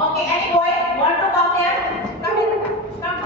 Okay, any boy want to come here? Come here. Come.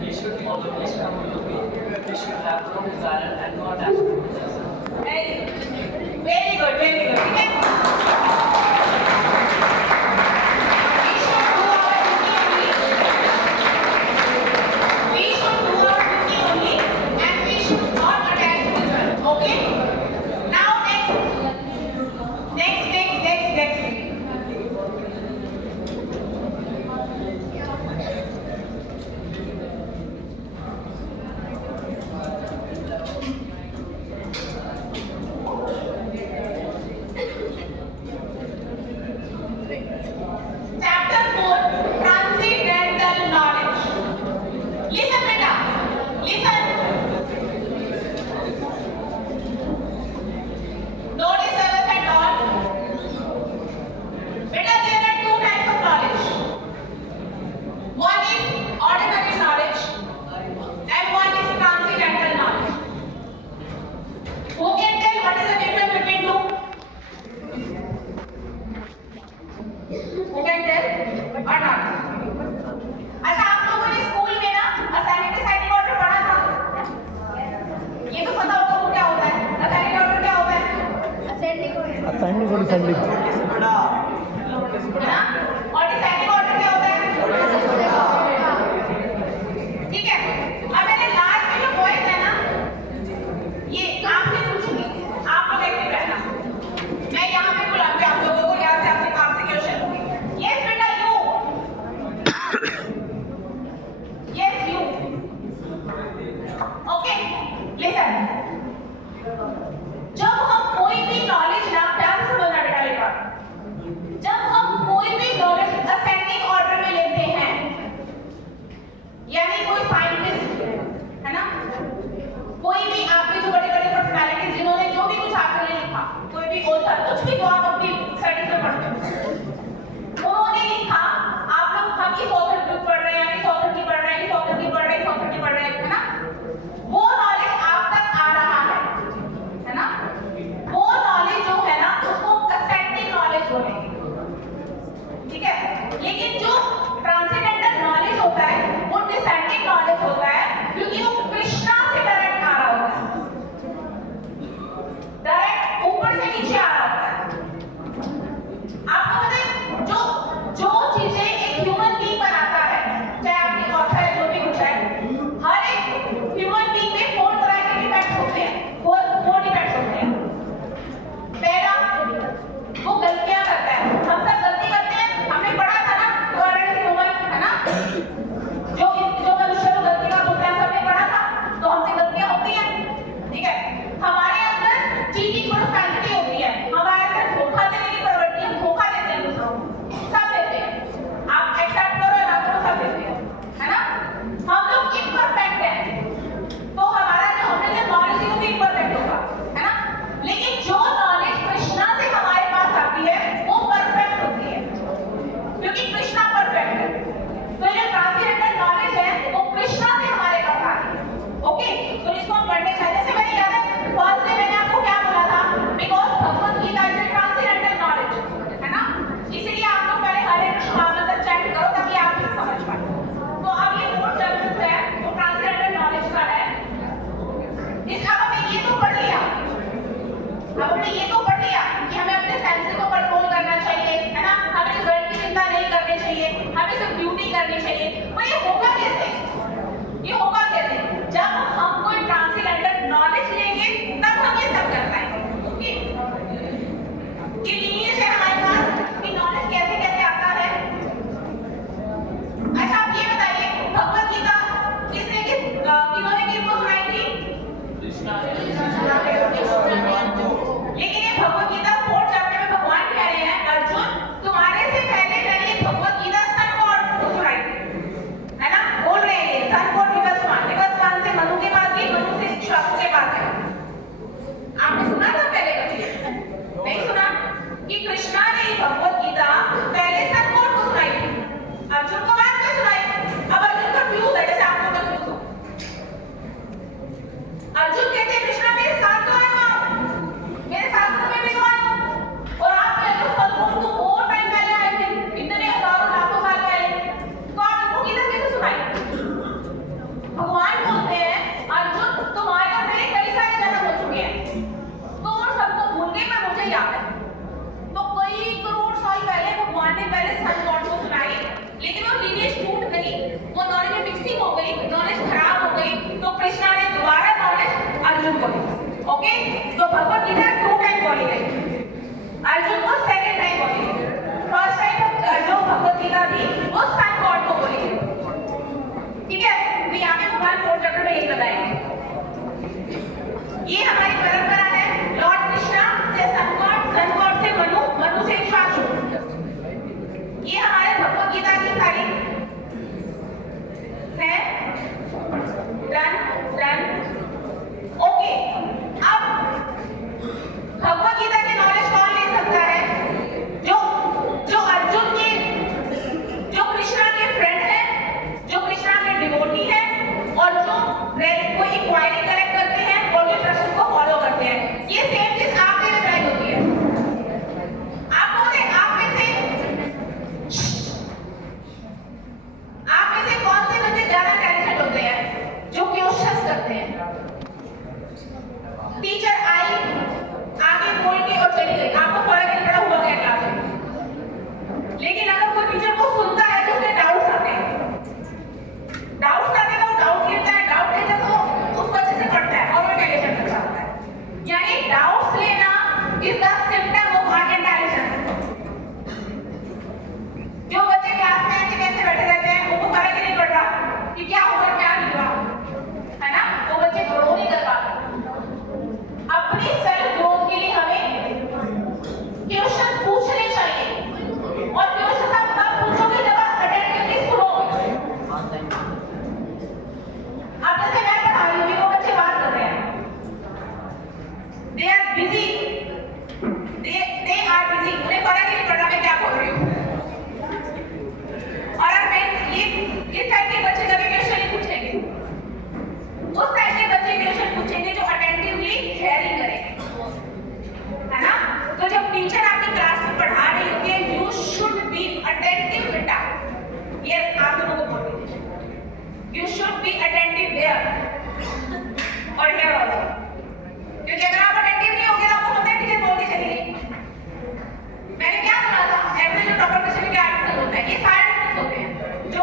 We should follow each community. We should have no desire and no attachment with others. Very good, very good. Okay? We should do our duty only and we should not attach to each other. Okay? Now next. Chapter 4, Transcendental Knowledge. Listen, beta. Listen. No disturbance at all. Beta, there are two types of knowledge. One is ordinary knowledge and one is transcendental knowledge. Who can tell what is the difference between two? Who can tell or not? अच्छा, आप लोगों ने school में ना assigning deciding order पढ़ा था? ये तो पता होगा वो क्या होता है? असाइनिंग ऑर्डर क्या होता है? असाइनिंग और डिसाइडिंग है ना? और डिसाइडिंग ऑर्डर क्या होता है? ठीक है। अब मैंने लास्ट में जो बॉयज है ना, ये आपसे पूछूंगी, आप लोग एक्टिव रहना। मैं यहाँ पे बुलाऊंगी आप लोगों को, यहाँ से आपसे क्वेश्चन होंगे। Yes, बेटा, you. Yes, you. Okay, listen. जब हम कोई भी नॉलेज ना, प्यार से समझना बेटा एक बात। जब हम कोई भी नॉलेज असेंडिंग ऑर्डर में लेते हैं, यानी कोई साइंटिस्ट है ना, कोई भी आपके जो बड़े-बड़े पर्सनालिटीज जिन्होंने जो भी कुछ आपके लिए लिखा, कोई भी ऑथर, कुछ भी जो आप अपनी स्टडीज में पढ़ते हो, उन्होंने लिखा, आप लोग हम इस ऑथर की पढ़ रहे हैं, इस ऑथर की पढ़ रहे हैं, इस ऑथर की पढ़ रहे हैं, इस ऑथर की पढ़ रहे हैं, है ना? वो नॉलेज आप तक आ रहा है ना? वो नॉलेज जो है ना, उसको असेंडिंग नॉलेज बोलेंगे, ठीक है? लेकिन जो ट्रांसेंडेंटल नॉलेज होता है, वो डिसेंडिंग नॉलेज होता है, क्योंकि वो कृष्णा से डायरेक्ट आ रहा होता है, डायरेक्ट ऊपर से नीचे आ रहा होता है। आपको पता है जो चीजें एक ह्यूमन बीइंग बनाता है, चाहे आपकी ऑथर है, जो भी कुछ है, हर एक ह्यूमन बीइंग में 4 तरह के डिफेक्ट्स होते हैं, 4 डिफेक्ट्स होते हैं। पहला, वो गलतियां करता है। हम सब गलती करते हैं, हमने पढ़ा था ना ओके, तो भगवत गीता 2 टाइम बोली गई, अर्जुन को सेकंड टाइम बोली गई, फर्स्ट टाइम जो भगवत गीता थी वो सन गॉड को बोली गई। ठीक है, तो यहाँ पे भगवान 4th चैप्टर में यही बताएंगे। ये हमारी परंपरा है, लॉर्ड कृष्णा से सन गॉड से मनु, मनु से शाशु। ये हमारे भगवत गीता की सारी है। Done done okay. अब भगवत गीता की नॉलेज कौन ले सकता है? जो अर्जुन के, जो कृष्णा के फ्रेंड है, जो कृष्णा के डिवोटी है, और जो कोई इंक्वायरी करेक्ट करते हैं और जो इंस्ट्रक्शंस को फॉलो करते हैं। ये सेम चीज आपके लिए ट्राई होती है। आप में से कौन से बच्चे ज्यादा इंटेलिजेंट होते हैं? जो क्वेश्चंस करते हैं। टीचर आई, आगे बोल के और चली गई, आपको फर्क नहीं पड़ा हुआ क्या क्लास में। लेकिन अगर कोई टीचर को सुनता है तो उसके डाउट्स आते हैं, डाउट लेता है, डाउट लेता तो उस बच्चे से पढ़ता है और वो इंटेलिजेंट अच्छा होता है। यानी डाउट्स लेना is the symptom of heart intelligence. जो बच्चे क्लास में ऐसे कैसे बैठे रहते हैं, उनको फर्क ही नहीं पड़ रहा कि क्या हुआ क्या नहीं हुआ, है ना, वो बच्चे ग्रो नहीं कर पाते। अपनी सेल्फ ग्रोथ के लिए हमें क्वेश्चन पूछने चाहिए, और क्वेश्चन आप तब पूछोगे जब आप अटेंटिवली सुनोगे। अब जैसे मैं पढ़ा रही हूँ, वो बच्चे बात कर रहे हैं, दे आर बिजी, उन्हें पता नहीं पड़ रहा मैं क्या बोल रही हूँ। और अब मैं ये इस टाइप के बच्चे कभी क्वेश्चन नहीं पूछेंगे, उस टाइप के बच्चे क्वेश्चन पूछेंगे जो अटेंटिवली हेयरिंग करेंगे, है ना। तो जब टीचर आपकी क्लास में पढ़ा रही होती है, यू शुड बी अटेंटिव बेटा। यस, आप दोनों को बोल दीजिए, you should be attentive there और हियर आल्सो। क्योंकि अगर आप अटेंटिव नहीं होंगे तो आपको पता है टीचर बोल के चली गई। मैंने क्या बोला था, एवरेज और टॉपर बच्चे में क्या डिफरेंस होता है? ये सारे डिफरेंस होते हैं। जो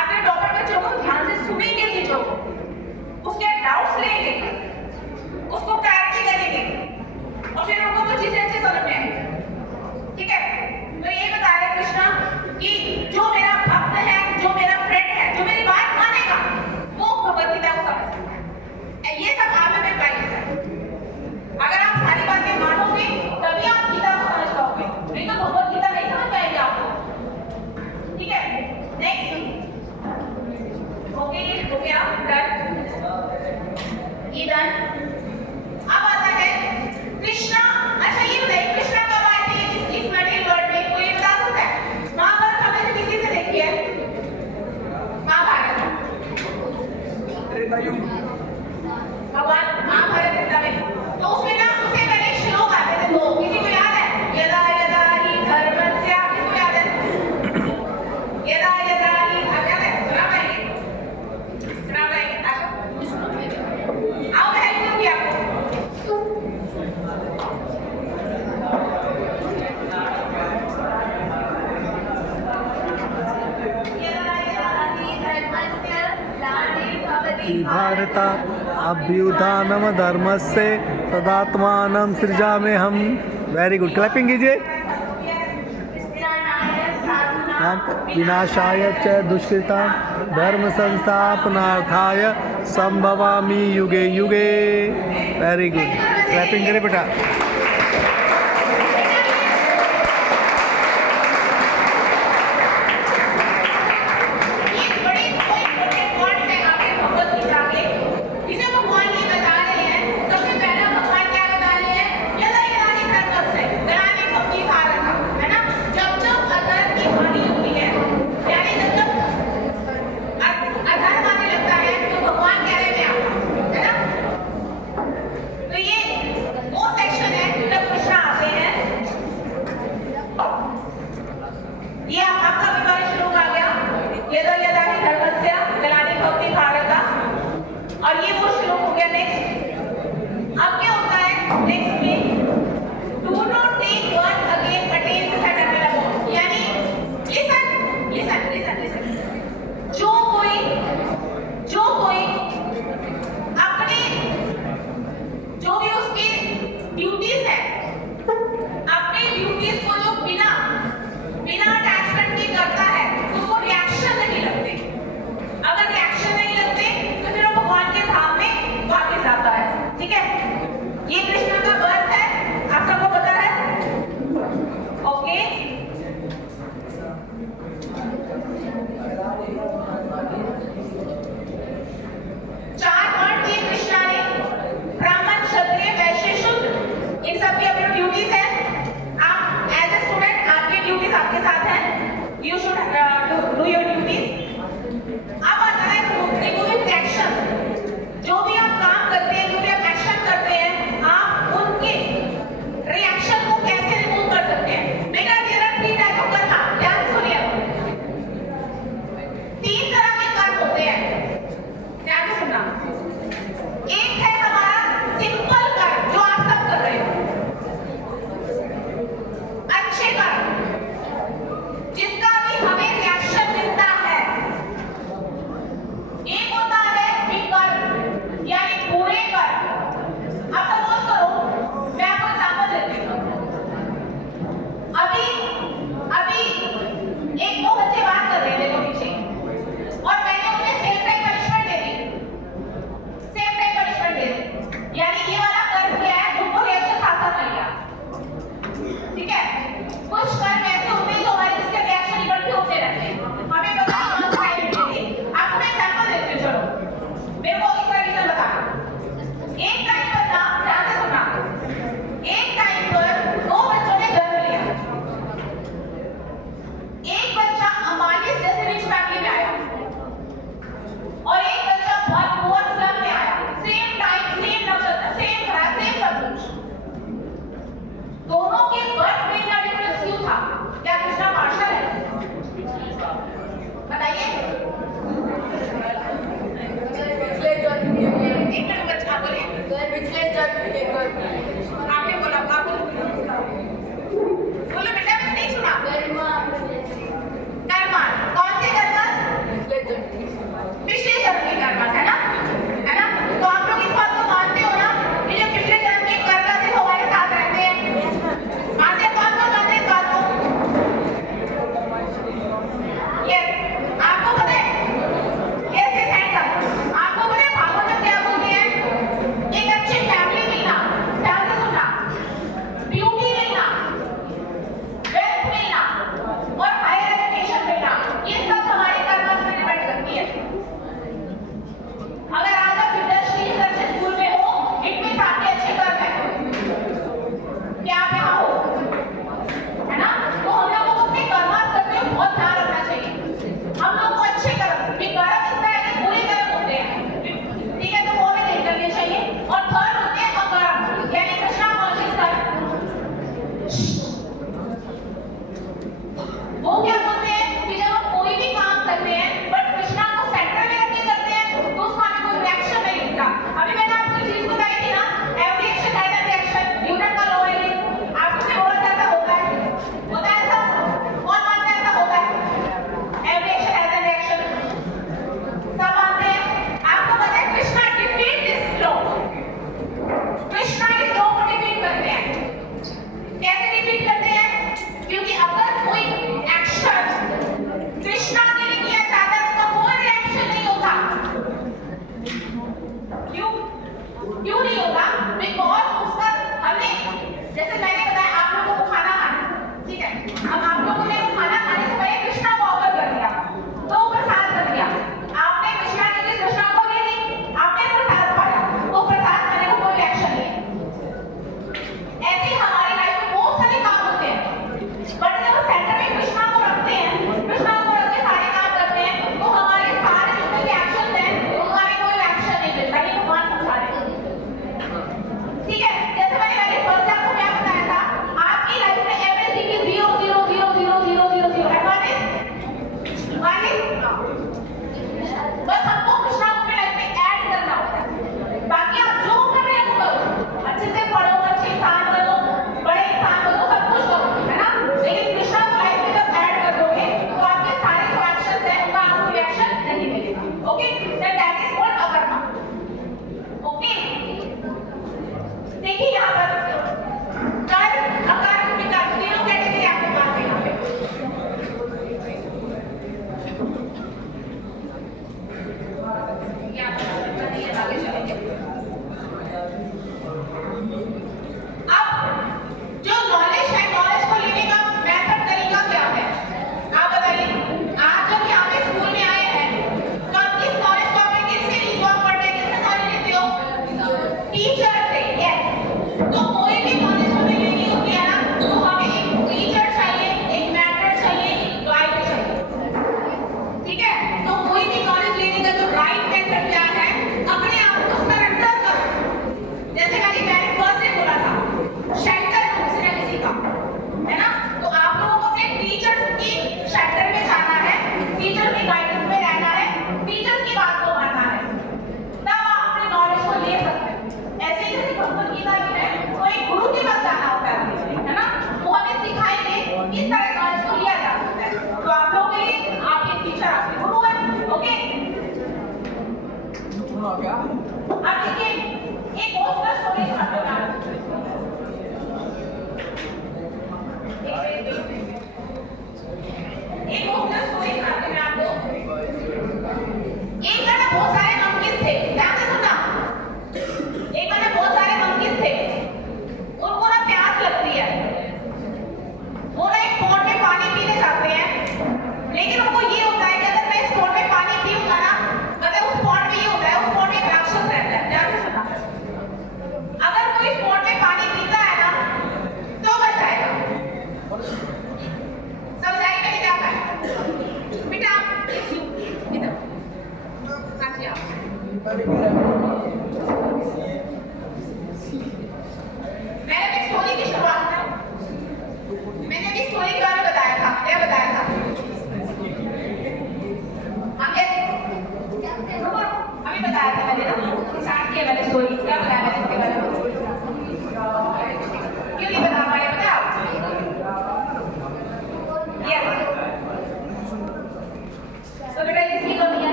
आपके टॉपर बच्चों को ध्यान से सुनेंगे चीजों को, उसके डाउट्स लेंगे, उसको क्लैरिटी करेंगे, और फिर उनको वो चीजें अच्छे समझ में आएंगी। ठीक है, तो ये बता रहे कृष्णा कि जो मेरा भक्त है, जो मेरा फ्रेंड है, जो मेरी बात मानेगा, वो भगवत गीता को समझ सकता है। ये सब आप में अप्लाई होता है। अगर आप सारी बातें मानोगे तभी आप गीता को समझ पाओगे, नहीं तो भगवत गीता नहीं समझ पाएंगे आपको। ठीक है, नेक्स्ट ओके, हो गया, डन, ये डन। अब आता है कृष्णा। अच्छा ये बताइए, कृष्णा कब आए थे इस मटेरियल वर्ल्ड में? कोई बता सकता है? महाभारत हमने से किसी से देखी है? महाभारत भगवान महाभारत गीता में, तो उसमें ना उससे पहले श्लोक आते थे दो, किसी को याद है? यदा यदा हि धर्मस्य, किसको याद है? यदा यदा हि धर्मस्य, सुना पाएंगे? आओ मैं हेल्प करूंगी आपको। भारता अभ्युत्थानम धर्मस्य तदात्मानं सृजाम्यहम्। वेरी गुड, क्लैपिंग कीजिए। विनाशाय च दुष्कृतां धर्म संस्थापनार्थाय संभवामि युगे युगे। वेरी गुड, क्लैपिंग करें बेटा।